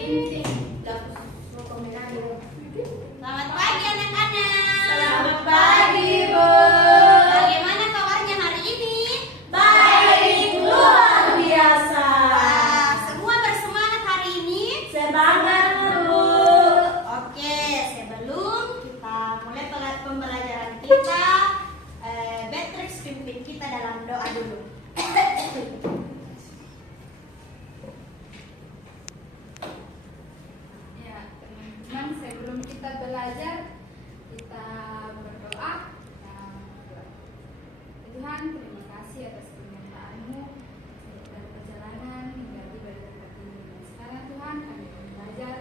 Selamat pagi anak-anak. Selamat pagi, Bu. Bagaimana kabarnya hari ini? Baik, luar biasa. Wah, semua bersemangat hari ini? Semangat, Bu. Oke, sebelum kita mulai pembelajaran kita, Beatrix pimpin kita dalam doa dulu. Ya, teman-teman, sebelum kita belajar, kita berdoa. Tuhan, terima kasih atas penyertaan-Mu dari perjalanan hingga tiba di tempat ini. Dan sekarang Tuhan, kami akan belajar.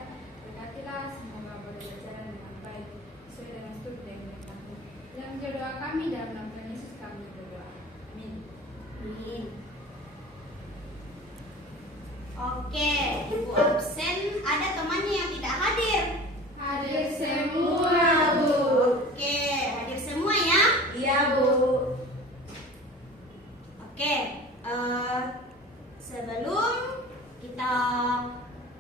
Berkatilah semoga pembelajaran dengan baik sesuai dengan studi yang berkat-Mu. Dalam doa kami dalam nama Tuhan Yesus kami berdoa. Amin. Amin. Oke, Ibu absen. Ada temannya yang tidak hadir? Hadir semua, Bu. Oke, hadir semua ya? Iya, Bu. Oke, sebelum kita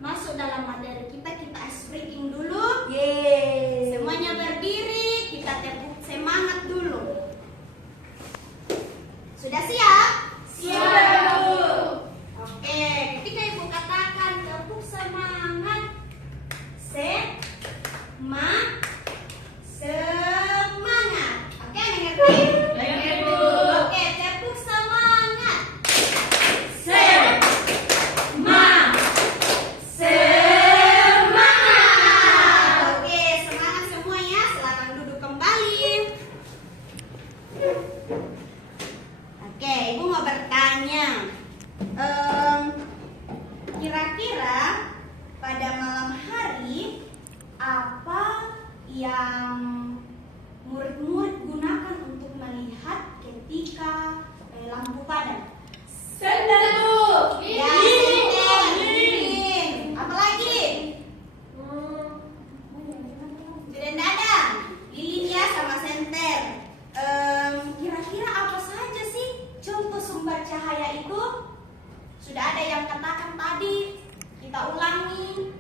masuk dalam materi kita ice breaking dulu. Yeay. Semuanya berdiri, kita tepuk semangat dulu. Sudah siap? Siap, Bu. Oke, ketika Ibu katakan tepuk semangat, semangat. Oke, ngerti? Ngerti, Bu. Oke, tepuk semangat. Semangat. Oke, semangat semuanya. Silakan duduk kembali. Oke, Ibu mau bertanya. Kira-kira pada malam hari apa yang murid-murid gunakan untuk melihat ketika lampu padam? Senter, Bu. Ya, senter, lilin. Apa lagi? Sudah tidak ada. Lilin ya sama senter. Kira-kira apa saja sih contoh sumber cahaya itu? Sudah ada yang katakan tadi. Kita ulangi.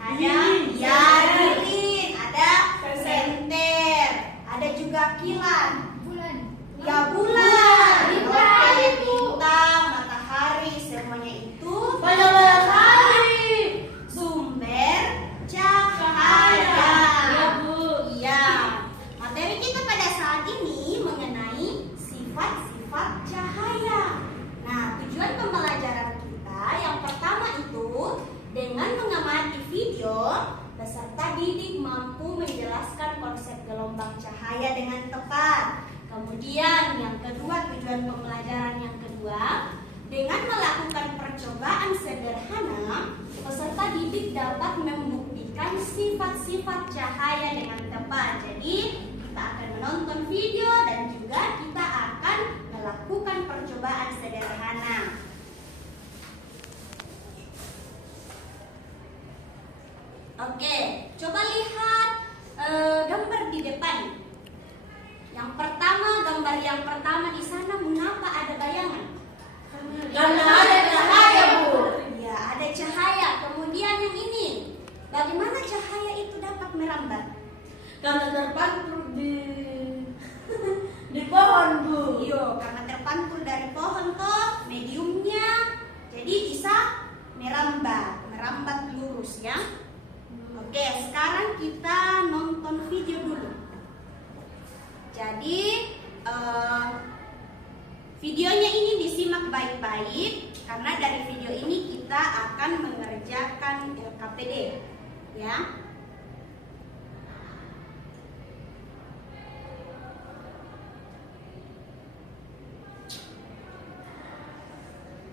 Ada Lilin, ya senter. lilin, ada senter, ada juga kilat. Bulan. Ya bulan, Bintang. oke, bintang, matahari, semuanya itu Banyak hari. sumber cahaya. Ya, Bu. Iya. Materi kita pada saat ini mengenai sifat-sifat cahaya. Nah, tujuan pembelajaran kita yang pertama itu dengan mengamati video, peserta didik mampu menjelaskan konsep gelombang cahaya dengan tepat. Kemudian yang kedua, tujuan pembelajaran yang kedua, dengan melakukan percobaan sederhana, peserta didik dapat membuktikan sifat-sifat cahaya dengan tepat. Jadi, kita akan menonton video dan juga kita akan melakukan percobaan sederhana. Oke, coba lihat gambar di depan. Gambar yang pertama di sana, mengapa ada bayangan? Karena ada cahaya, Bu. Ya, ada cahaya. Kemudian yang ini, bagaimana cahaya itu dapat merambat? Karena terpantul di pohon, Bu. Iya, karena terpantul dari pohon ke mediumnya, jadi bisa merambat lurus ya. Oke, sekarang kita nonton video dulu. Jadi videonya ini disimak baik-baik karena dari video ini kita akan mengerjakan LKPD, ya.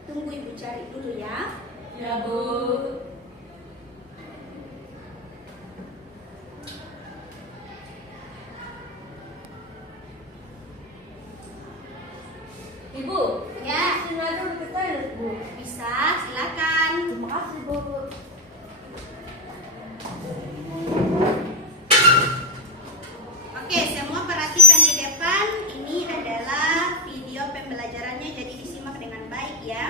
Tunggu Ibu cari dulu ya. Ya, Bu. Ibu, Ya, silakan ke toilet, Bu. bisa, silakan. Terima kasih, Bu. Oke, semua perhatikan di depan. Ini adalah video pembelajarannya, jadi disimak dengan baik ya.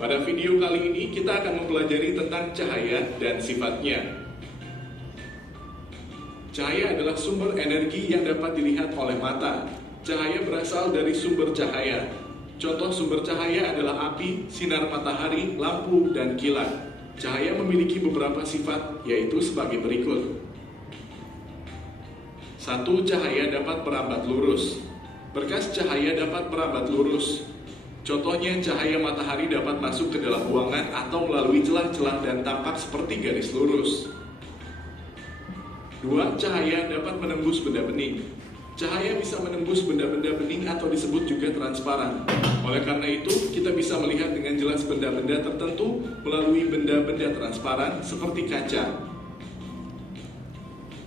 Pada video kali ini kita akan mempelajari tentang cahaya dan sifatnya. Cahaya adalah sumber energi yang dapat dilihat oleh mata. Cahaya berasal dari sumber cahaya. Contoh sumber cahaya adalah api, sinar matahari, lampu, dan kilat. Cahaya memiliki beberapa sifat, yaitu sebagai berikut. 1. Cahaya dapat merambat lurus. Berkas cahaya dapat merambat lurus. Contohnya, cahaya matahari dapat masuk ke dalam ruangan atau melalui celah-celah dan tampak seperti garis lurus. 2. Cahaya dapat menembus benda bening. Cahaya bisa menembus benda-benda bening atau disebut juga transparan. Oleh karena itu, kita bisa melihat dengan jelas benda-benda tertentu melalui benda-benda transparan seperti kaca.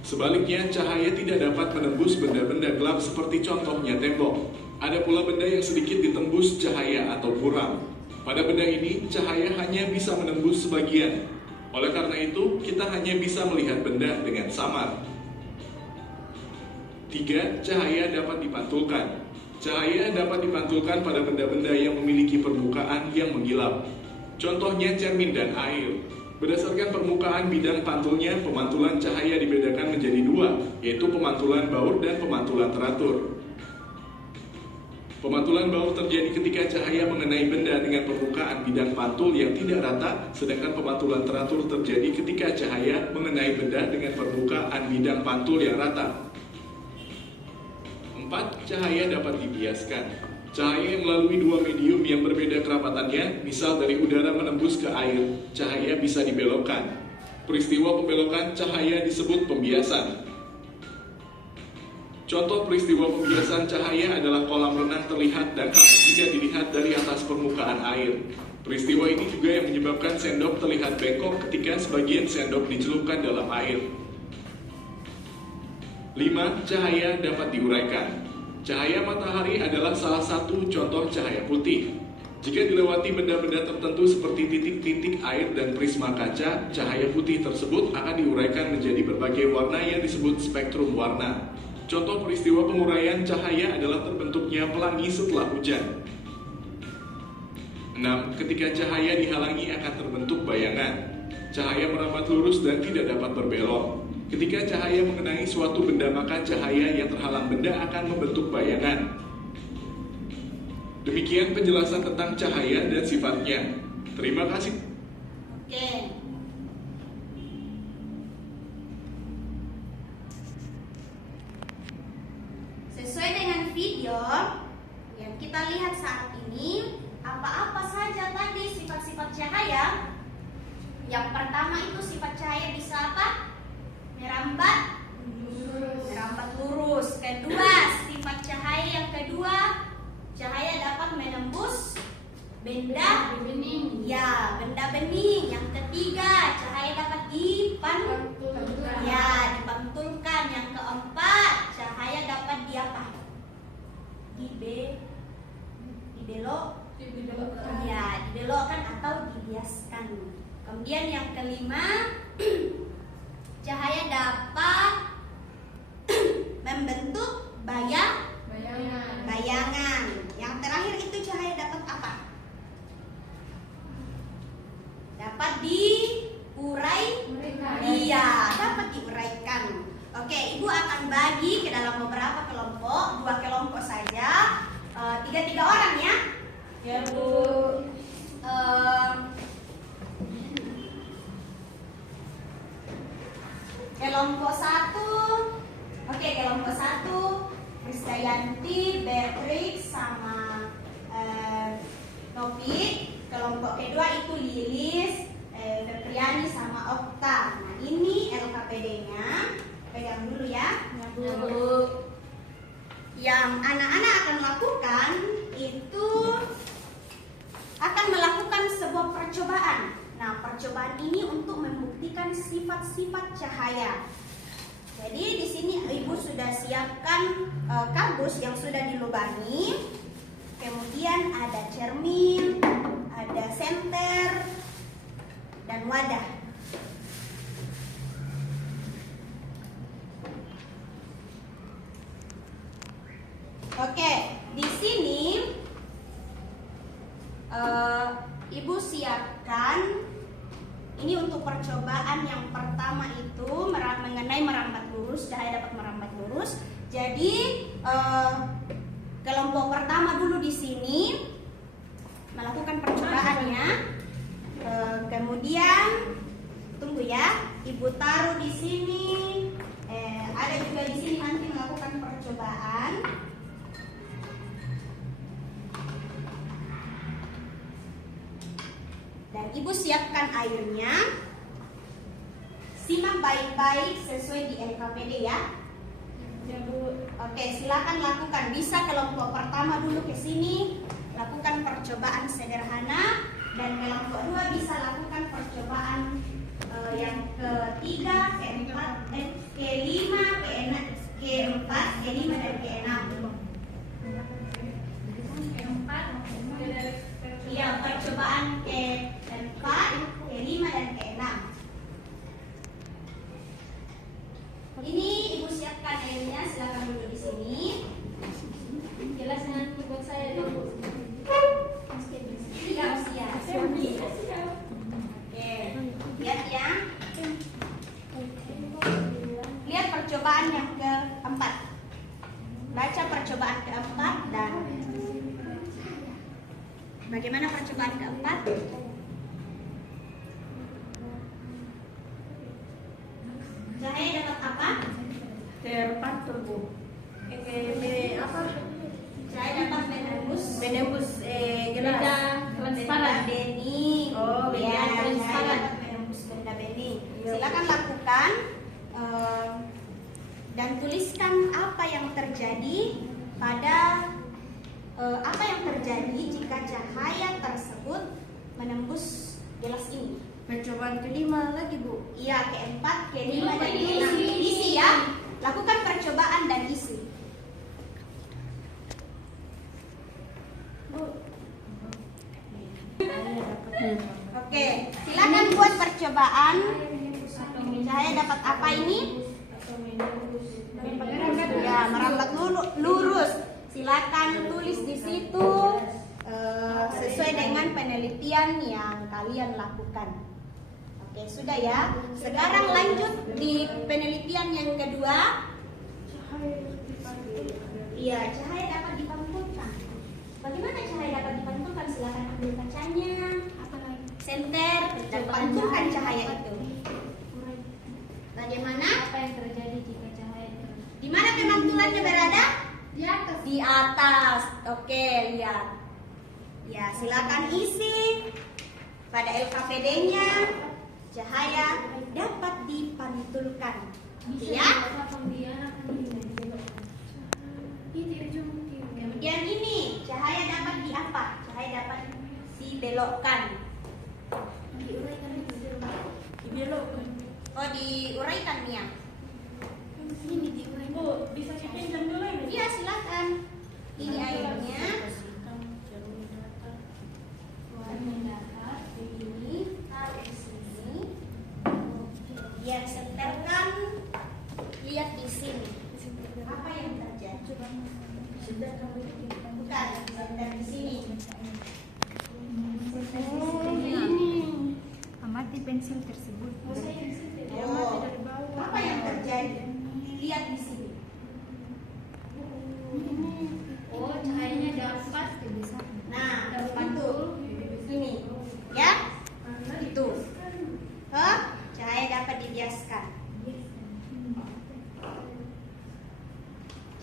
Sebaliknya, cahaya tidak dapat menembus benda-benda gelap seperti contohnya tembok. Ada pula benda yang sedikit ditembus cahaya atau buram. Pada benda ini, cahaya hanya bisa menembus sebagian. Oleh karena itu, kita hanya bisa melihat benda dengan samar. 3. Cahaya dapat dipantulkan. Cahaya dapat dipantulkan pada benda-benda yang memiliki permukaan yang mengilap. Contohnya cermin dan air. Berdasarkan permukaan bidang pantulnya, pemantulan cahaya dibedakan menjadi dua, yaitu pemantulan baur dan pemantulan teratur. Pemantulan baur terjadi ketika cahaya mengenai benda dengan permukaan bidang pantul yang tidak rata, sedangkan pemantulan teratur terjadi ketika cahaya mengenai benda dengan permukaan bidang pantul yang rata. 4. Cahaya dapat dibiaskan. Cahaya yang melalui dua medium yang berbeda kerapatannya, misal dari udara menembus ke air, cahaya bisa dibelokkan. Peristiwa pembelokan cahaya disebut pembiasan. Contoh peristiwa pembiasan cahaya adalah kolam renang terlihat dan hangat jika dilihat dari atas permukaan air. Peristiwa ini juga yang menyebabkan sendok terlihat bengkok ketika sebagian sendok dicelupkan dalam air. 5. Cahaya dapat diuraikan. Cahaya matahari adalah salah satu contoh cahaya putih. Jika dilewati benda-benda tertentu seperti titik-titik air dan prisma kaca, cahaya putih tersebut akan diuraikan menjadi berbagai warna yang disebut spektrum warna. Contoh peristiwa penguraian cahaya adalah terbentuknya pelangi setelah hujan. 6. Ketika cahaya dihalangi akan terbentuk bayangan. Cahaya merambat lurus dan tidak dapat berbelok. Ketika cahaya mengenai suatu benda, maka cahaya yang terhalang benda akan membentuk bayangan. Demikian penjelasan tentang cahaya dan sifatnya. Terima kasih. Oke. Sesuai dengan video yang kita lihat saat ini, apa-apa saja tadi sifat-sifat cahaya? Yang pertama itu sifat cahaya bisa apa? Merambat lurus. Kedua, sifat cahaya yang kedua, cahaya dapat menembus benda bening. Ya, benda bening. Yang ketiga, cahaya dapat dipantulkan. Yang keempat, cahaya dapat dibelokkan atau dibiaskan. Kemudian yang kelima, cahaya dapat membentuk bayangan. Yang terakhir itu cahaya dapat apa? Dapat Iya, dapat diuraikan. Oke, Ibu akan bagi ke dalam beberapa kelompok, 2 kelompok saja, 3 orang ya. Ya, Bu. Kelompok 1, kelompok 1, Krisdayanti, Beatrix, sama Novik. Kelompok kedua itu Lilis, Febriani, sama Okta. Nah, ini LKPD-nya. Pegang dulu ya. Ya, Bu. Yang anak-anak akan lakukan itu akan melakukan sebuah percobaan. Nah, percobaan ini untuk membuktikan sifat-sifat cahaya. Jadi di sini Ibu sudah siapkan kardus yang sudah dilubangi. Kemudian ada cermin, ada senter, dan wadah. Oke, di sini Ibu yang pertama itu mengenai merambat lurus, cahaya dapat merambat lurus. Jadi kelompok pertama dulu di sini melakukan percobaannya. Kemudian tunggu ya, Ibu taruh di sini. Ada juga di sini nanti melakukan percobaan. Dan Ibu siapkan airnya. Simak baik-baik sesuai di LKPD ya. Ya Bu. Oke, silakan lakukan. Bisa kelompok pertama dulu ke sini, lakukan percobaan sederhana, dan kelompok dua bisa lakukan percobaan yang ketiga, keempat, kelima, keempat, kelima dan keenam. Iya, percobaan keempat, kelima dan keenam. Ini Ibu siapkan airnya, silakan duduk di sini. Jelas nanti buat saya dulu. Siap. Oke, lihat ya. Lihat percobaan yang keempat. Baca percobaan keempat dan bagaimana percobaan keempat? Cahaya dapat apa? Terpantul Bu. Apa? Cahaya dapat menembus Menembus gelas. benda Transparan. bening. Oh, benda Ya, transparan. cahaya dapat menembus benda bening. Iya. Silakan lakukan dan tuliskan apa yang terjadi pada apa yang terjadi jika cahaya tersebut menembus gelas ini. Percobaan kelima lagi Bu. Iya, keempat, kelima dan Isi. keenam. Isi ya. Lakukan percobaan dan isi. Oke, silakan buat percobaan. Cahaya dapat apa ini? Ya, merambat lurus. Silakan tulis di situ sesuai dengan penelitian yang kalian lakukan. Oke, sudah ya. Sekarang lanjut di penelitian yang kedua. Iya, cahaya dapat dipantulkan. Bagaimana cahaya dapat dipantulkan? Silakan ambil kacanya, senter, dan pantulkan cahaya itu. Bagaimana? Apa yang terjadi jika cahaya Di mana pemantulannya berada? Di atas. Di atas. Oke, lihat. Ya, silakan isi pada LKPD-nya. Cahaya dapat dipantulkan. Ya. Kemudian ini cahaya dapat di apa? Cahaya dapat dibelokkan. dibelokkan? Oh, diuraikan Mia. Bu, bisa dipinjam dulu ya? Iya, silakan. Ini airnya. Ini taruh di sini. Yang senterkan, lihat di sini. Apa yang terjadi? Bukan, senter di sini. Amati pensil tersebut. Oh, apa yang terjadi? Lihat di sini. Oh, cahayanya dapat Nah, itu ini, ya, itu. Cahaya dapat dibiaskan.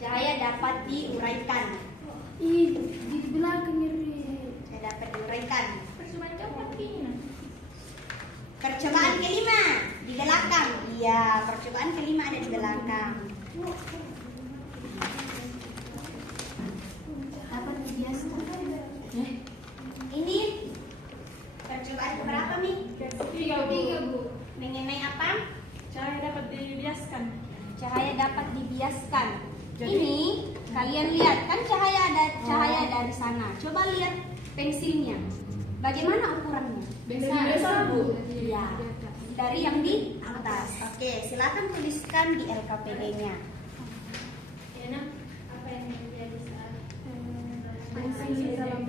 Cahaya dapat diuraikan. Di belakang ini. Cahaya dapat diuraikan. percobaan dapat kayaknya. Percobaan kelima di belakang. Iya, percobaan kelima ada di belakang. Dapat dibiaskan. Ini percobaan keberapa nih? Tiga Bu. Mengenai apa? Cahaya dapat dibiaskan. Cahaya dapat dibiaskan. Ini kalian lihat kan cahaya ada cahaya dari sana. Coba lihat pensilnya. Bagaimana ukurannya? Besar Bu. Iya. Dari yang di atas. Oke, silakan tuliskan di LKPD-nya. Enak. Apa yang terjadi saat Pensil di dalam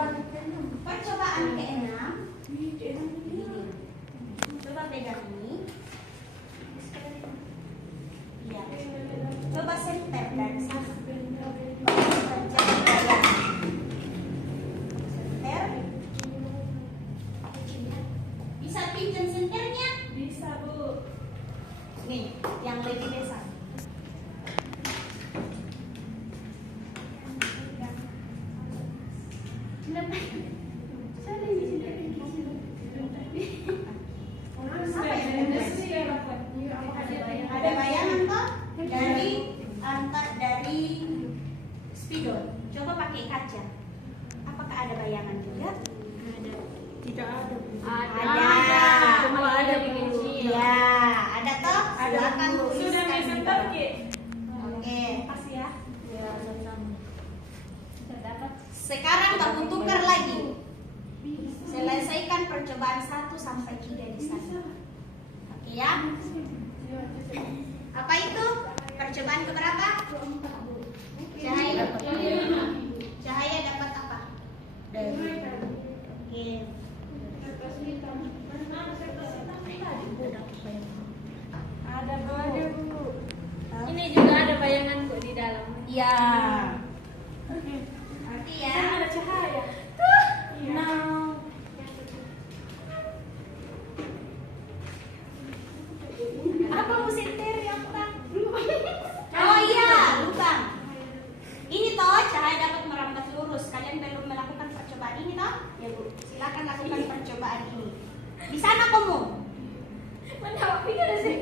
Percobaan ke-6. Coba pegang ini. Ya. Coba center dari sana. Jadi bayang. Center. Bisa pinjam senternya? Bisa, Bu. Nih, yang lebih besar. Apa yang ada bayangan toh dari spidol. Coba pakai kaca. Apakah ada bayangan juga? Tidak ada. Ada. Cuma ada di kecil. Ya, ada toh? Silakan Sudah tuliskan di disentuh, bawah. Ki. Oke. Makasih ya. Ya, sama-sama. Sudah dapat. Sekarang kamu tukar lagi. Selesaikan percobaan 1 sampai 3 di sana. Oke ya? Apa itu? Percobaan keberapa? Cahaya. Cahaya dapat apa? Oke. Ada, Bu. Ini juga ada bayangan kok di dalam. Iya. Berarti ya. Ada cahaya. Nah. Apa musim yang tak? Oh iya, lubang. Ini toh cahaya dapat merambat lurus. Kalian belum melakukan percobaan ini toh? Ya Bu, silakan lakukan percobaan ini. Di sana kamu. Mana pikir sih?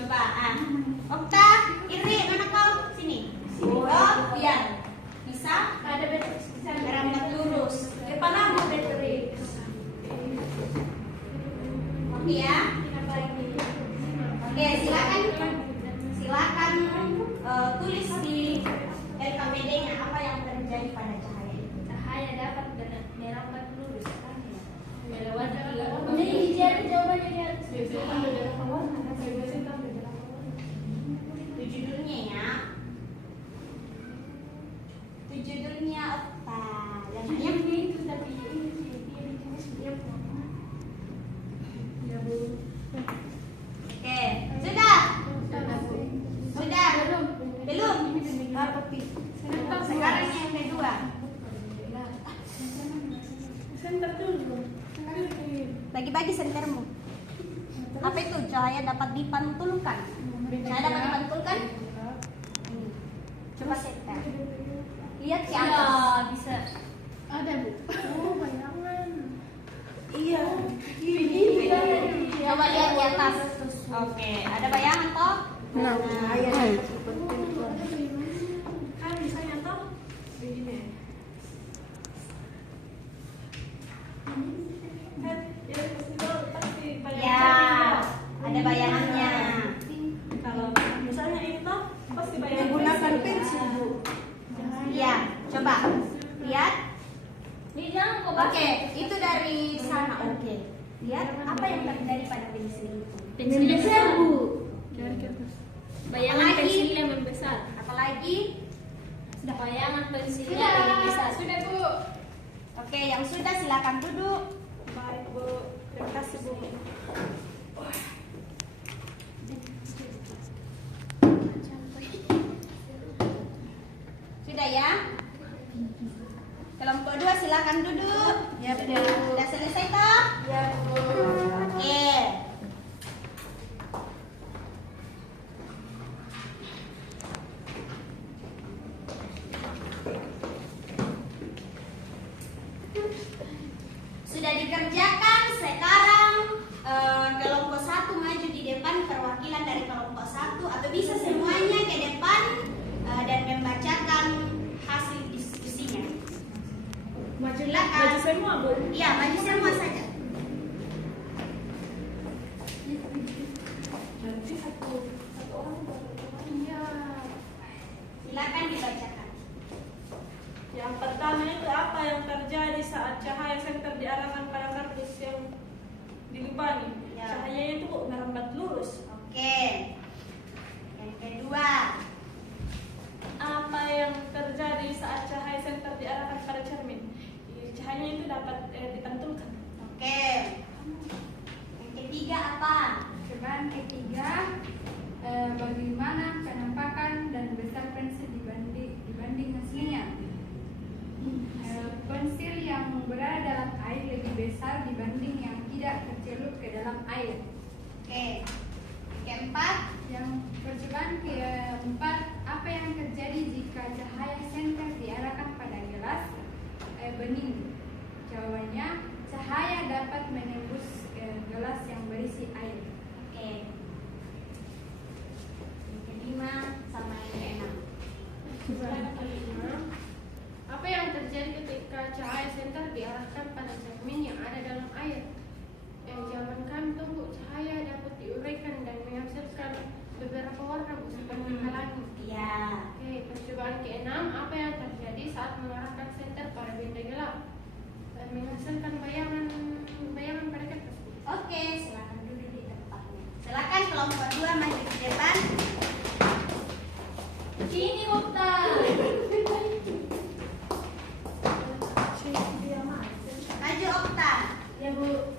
Coba. Okta, Iri, mana kau? Sini. Oh, biar bisa Ada betul. merambat lurus. Depan aku bateri. Oke ya. Oke, silakan tulis di LKPD-nya apa yang terjadi pada cahaya itu. Cahaya dapat merambat lurus. Melewati ini jadi jawabannya di atas. Itu judulnya ya. Itu judulnya Okta. Dan hanya Itu tapi ini jenisnya. Ya, Bu. oke, sudah. Sudah. Belum. Sekarang yang kedua. Center dulu. Bagi-bagi sentermu. Apa itu? Cahaya dapat dipantulkan. Cahaya dapat dipantulkan? Ini. Coba senter. Lihat ke atas. Ya, bisa. Ada, Bu. Oh, bayangan. Iya. Coba lihat di atas. Oke, ada bayangan toh? Nah, Kan misalnya toh begini. Kan ya pasti banyak. ya, ada bayangannya. Kalau misalnya ini toh pasti banyak. Menggunakan pensil, Bu. Ya, coba lihat. Ini jangan kok. Oke, itu dari sana. Oke, lihat apa yang terjadi pada pensil itu. Pensilnya besar, Bu. Dari ke atas. Bayangan Apalagi? pensilnya membesar. Apalagi? Bayangan pensilnya Sudah, lebih besar. sudah, Bu. Oke, yang sudah silakan duduk. Baik, Bu. Terima kasih, Bu. Sudah ya? Kelompok 2 silakan duduk. Ya, Bu. Sudah selesai toh? Ya, Bu. Oke. Sudah dikerjakan, sekarang kelompok 1 maju di depan, perwakilan dari kelompok 1 atau bisa semuanya ke depan dan membacakan hasil diskusinya. Silakan. Baju semua, Bu. Iya, maju semua saja. Nanti satu orang. Iya. Silakan dibacakan. Yang pertama itu apa yang terjadi saat cahaya senter diarahkan pada kardus yang dilubangi? Ya. Cahayanya itu kok merambat lurus. Oke. Yang kedua. Apa yang terjadi saat cahayanya itu dapat dipantulkan. Oke. Yang ketiga apa? Percobaan ketiga, bagaimana penampakan dan besar pensil dibanding aslinya. Pensil yang berada dalam air lebih besar dibanding yang tidak tercelup ke dalam air. Oke. Yang keempat. Yang percobaan keempat, apa yang terjadi jika cahaya senter diarahkan pada gelas bening? Jawabannya, cahaya dapat menembus gelas yang berisi air. Oke. Yang kelima sama yang keenam. Percobaan kelima, apa yang terjadi ketika cahaya senter diarahkan pada cermin yang ada dalam air? Jawaban kami tunggu, cahaya dapat diuraikan dan menghasilkan beberapa warna seperti menghalangi. Iya. Oke, percobaan keenam, apa yang terjadi saat mengarahkan senter pada benda gelap dan menghasilkan bayangan pada kertas? Oke, silakan duduk di tempatnya. Silakan kelompok 2 maju ke depan. Ini Okta. Maju Okta. Ya Bu.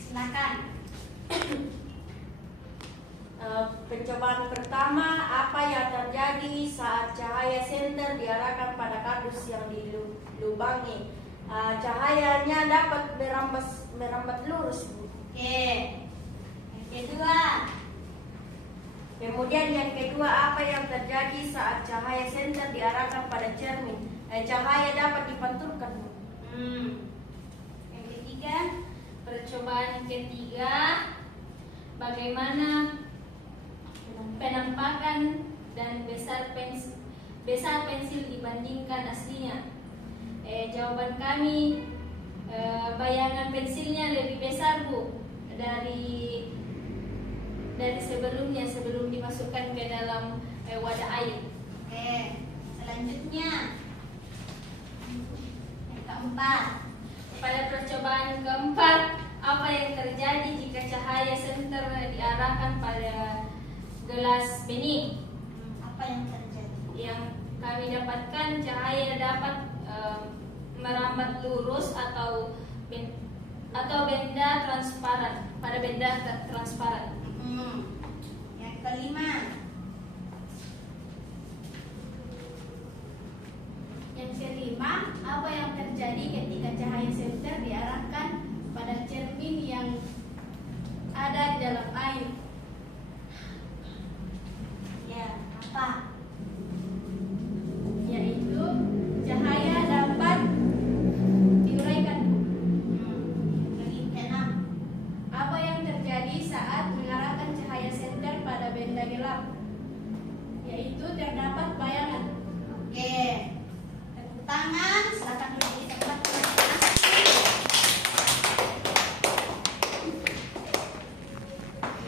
Silakan. Percobaan pertama, apa yang terjadi saat cahaya senter diarahkan pada kardus yang dilubangi? Cahayanya dapat merambat lurus. Oke. Yang kedua. Kemudian yang kedua, apa yang terjadi saat cahaya senter diarahkan pada cermin? Cahaya dapat dipantulkan. Yang ketiga. Percobaan ketiga, bagaimana penampakan dan besar pensil dibandingkan aslinya. Jawaban kami, bayangan pensilnya lebih besar Bu dari sebelumnya, sebelum dimasukkan ke dalam wadah air. Oke. Selanjutnya. Yang keempat. Pada percobaan keempat, apa yang terjadi jika cahaya senter diarahkan pada gelas bening? Apa yang terjadi? Yang kami dapatkan, cahaya dapat merambat lurus atau benda transparan pada benda transparan. Yang kelima. Yang kelima, apa yang terjadi ketika cahaya senter diarahkan pada cermin yang ada di dalam air? Ya, apa? Yaitu cahaya dapat diuraikan. Yang keenam. Apa yang terjadi saat mengarahkan cahaya senter pada benda gelap? Yaitu terdapat bayangan. Oke. Tepuk tangan. Silakan duduk di tempat.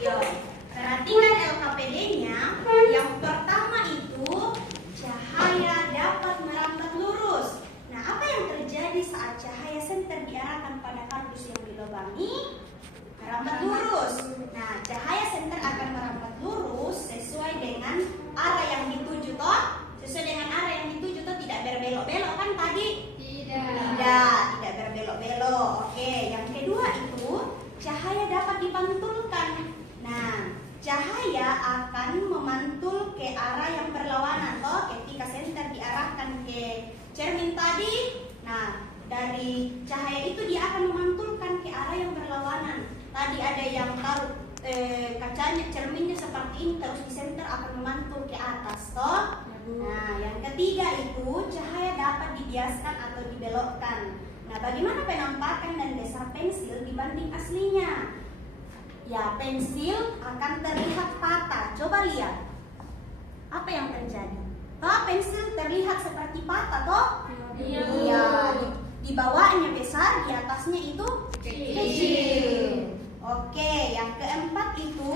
Yo, perhatikan LKPD-nya. Yang pertama itu cahaya dapat merambat lurus. Nah, apa yang terjadi saat cahaya senter diarahkan pada kardus yang dilubangi? Merambat lurus. Nah, cahaya senter akan merambat lurus sesuai dengan arah yang dituju toh. Sesuai dengan arah yang dituju toh, tidak berbelok-belok kan tadi? Tidak berbelok-belok. Oke, yang kedua itu cahaya dapat dipantulkan. Nah, cahaya akan memantul ke arah yang berlawanan toh ketika senter diarahkan ke cermin tadi. Nah, dari cahaya itu dia akan memantulkan ke arah yang berlawanan. Tadi ada yang taruh kacanya cerminnya seperti ini, terus di senter akan memantul ke atas toh. Nah, yang ketiga itu cahaya dapat dibiaskan atau dibelokkan. Nah, bagaimana penampakan dan besar pensil dibanding aslinya? Ya, pensil akan terlihat patah. Coba lihat. Apa yang terjadi? Toh, pensil terlihat seperti patah toh? Iya. Iya, di bawahnya besar, di atasnya itu kecil. Oke, yang keempat itu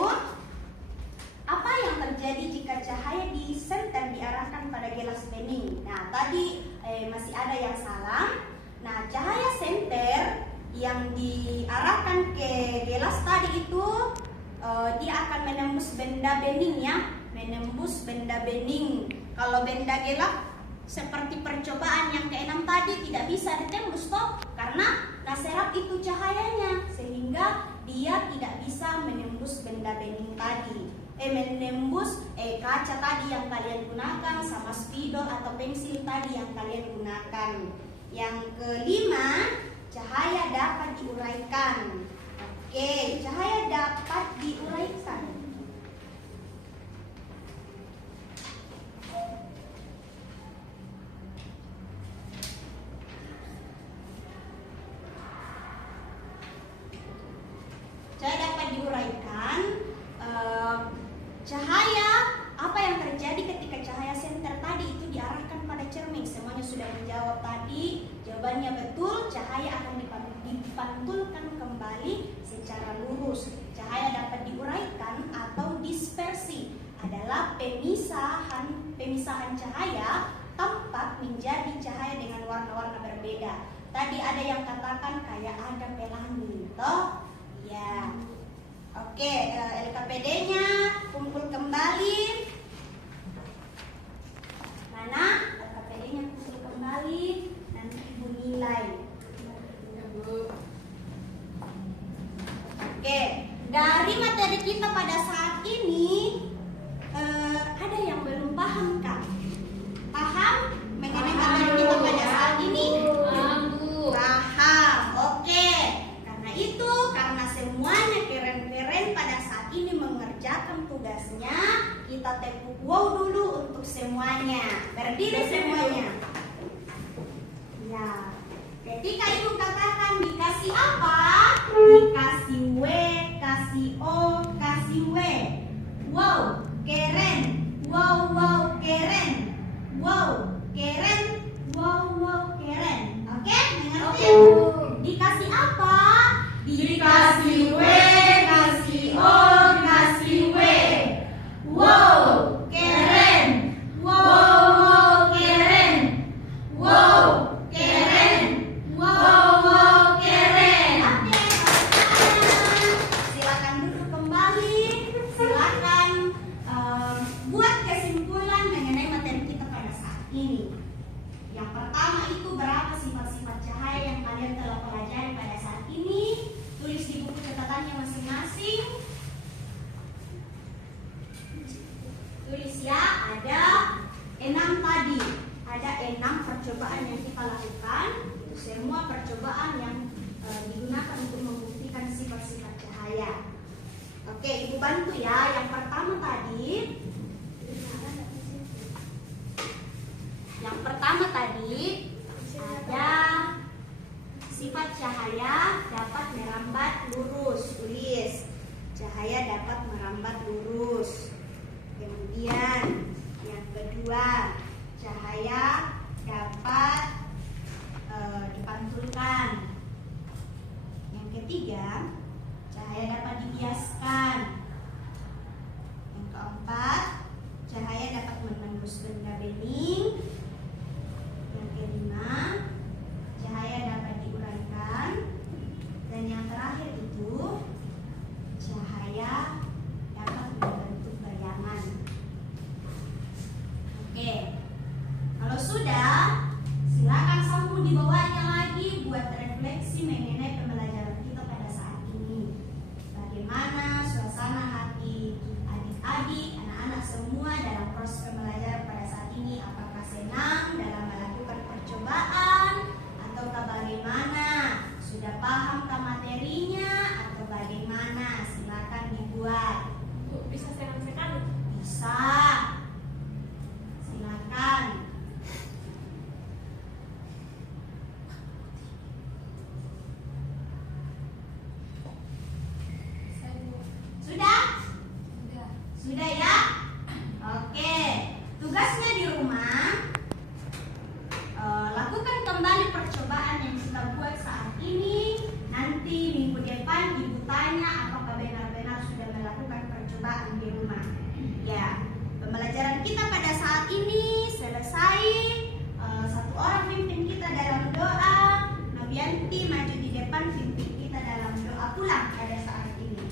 apa yang terjadi jika cahaya di senter diarahkan pada gelas bening? Nah, tadi masih ada yang salah. Nah, cahaya senter yang diarahkan ke gelas tadi itu dia akan menembus benda bening ya, menembus benda bening. Kalau benda gelap seperti percobaan yang ke-6 tadi tidak bisa ditembus toh, karena laserap itu cahayanya, sehingga dia tidak bisa menembus benda bening tadi. Menembus kaca tadi yang kalian gunakan, sama spidol atau pensil tadi yang kalian gunakan. Yang kelima, cahaya dapat diuraikan. Oke, cahaya dapat diuraikan. Cahaya dapat diuraikan. Cahaya, apa yang terjadi ketika cahaya senter tadi itu diarahkan pada cermin? Semuanya sudah menjawab tadi. Jawabannya betul, cahaya akan dipantulkan kembali secara lurus. Cahaya dapat diuraikan atau dispersi adalah pemisahan cahaya tampak menjadi cahaya dengan warna-warna berbeda. Tadi ada yang katakan kayak ada pelangi, toh? Ya. Oke, LKPD-nya kumpul kembali. Mana? LKPD-nya kumpul kembali. Nanti Ibu nilai. Oke, dari materi kita pada saat ini ada yang belum paham kan? Paham mengenai materi kita pada saat ini? Paham, Bu. Paham. Oke. Karena itu, karena semuanya keren-keren pada saat ini mengerjakan tugasnya, kita tepuk wow dulu untuk semuanya. Berdiri semuanya. Ya. Ketika Ibu katakan dikasih apa? Dikasih W, kasih O, kasih W. Wow, keren. Wow, wow, keren. Wow, keren. Wow, wow, keren. Oke, mengerti? Dikasih apa? Dikasih W, kasih O, kasih W. Wow, keren. Wow, wow, keren. Wow, keren. Wow, wow, keren. Oke, silakan duduk kembali. Silakan buat kesimpulan mengenai materi kita pada saat ini. Yang pertama itu berapa sifat-sifat cahaya yang kalian telah pelajari pada saat ini? Tulis di buku catatannya masing-masing. Tulis ya, ada 6 tadi. Ada 6 percobaan yang kita lakukan. Itu semua percobaan yang digunakan untuk membuktikan sifat-sifat cahaya. Oke, Ibu bantu ya. Yang pertama tadi, ada sifat cahaya dapat merambat lurus. Tulis, cahaya dapat merambat lurus. Kemudian yang kedua, cahaya dapat dipantulkan. Yang ketiga, cahaya dapat dibiaskan. Yang keempat, cahaya dapat menembus benda bening. Yang kelima, cahaya dapat diuraikan. Dan yang terakhir itu, cahaya dapat membentuk bayangan. Oke, kalau sudah, silakan sambung di bawahnya lagi buat refleksi mengenai pembelajaran kita pada saat ini. Bagaimana suasana hati adik-adik, anak-anak semua dalam proses pembelajaran pada saat ini? Apakah senang dalam melakukan percobaan? Ataukah bagaimana? Sudah pahamkah materinya? Atau bagaimana? Silakan dibuat. Bu, bisa senang sekali. Bisa. Silakan. Sudah? Sudah ya? Oke. Tugasnya di rumah, lakukan kembali percobaan yang kita buat saat ini. Nanti minggu depan Ibu tanya apakah benar-benar sudah melakukan percobaan di rumah. Ya, pembelajaran kita pada saat ini selesai. Satu orang pimpin kita dalam doa. Novianti maju di depan pimpin kita dalam doa pulang pada saat ini.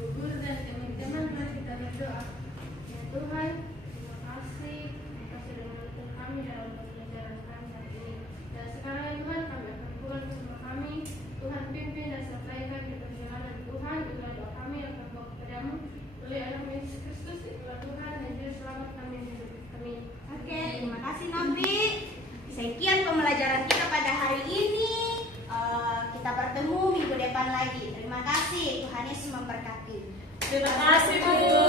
Ibu guru dan teman-teman, depan lagi. Terima kasih, Tuhan Yesus memberkati. Terima kasih Bu.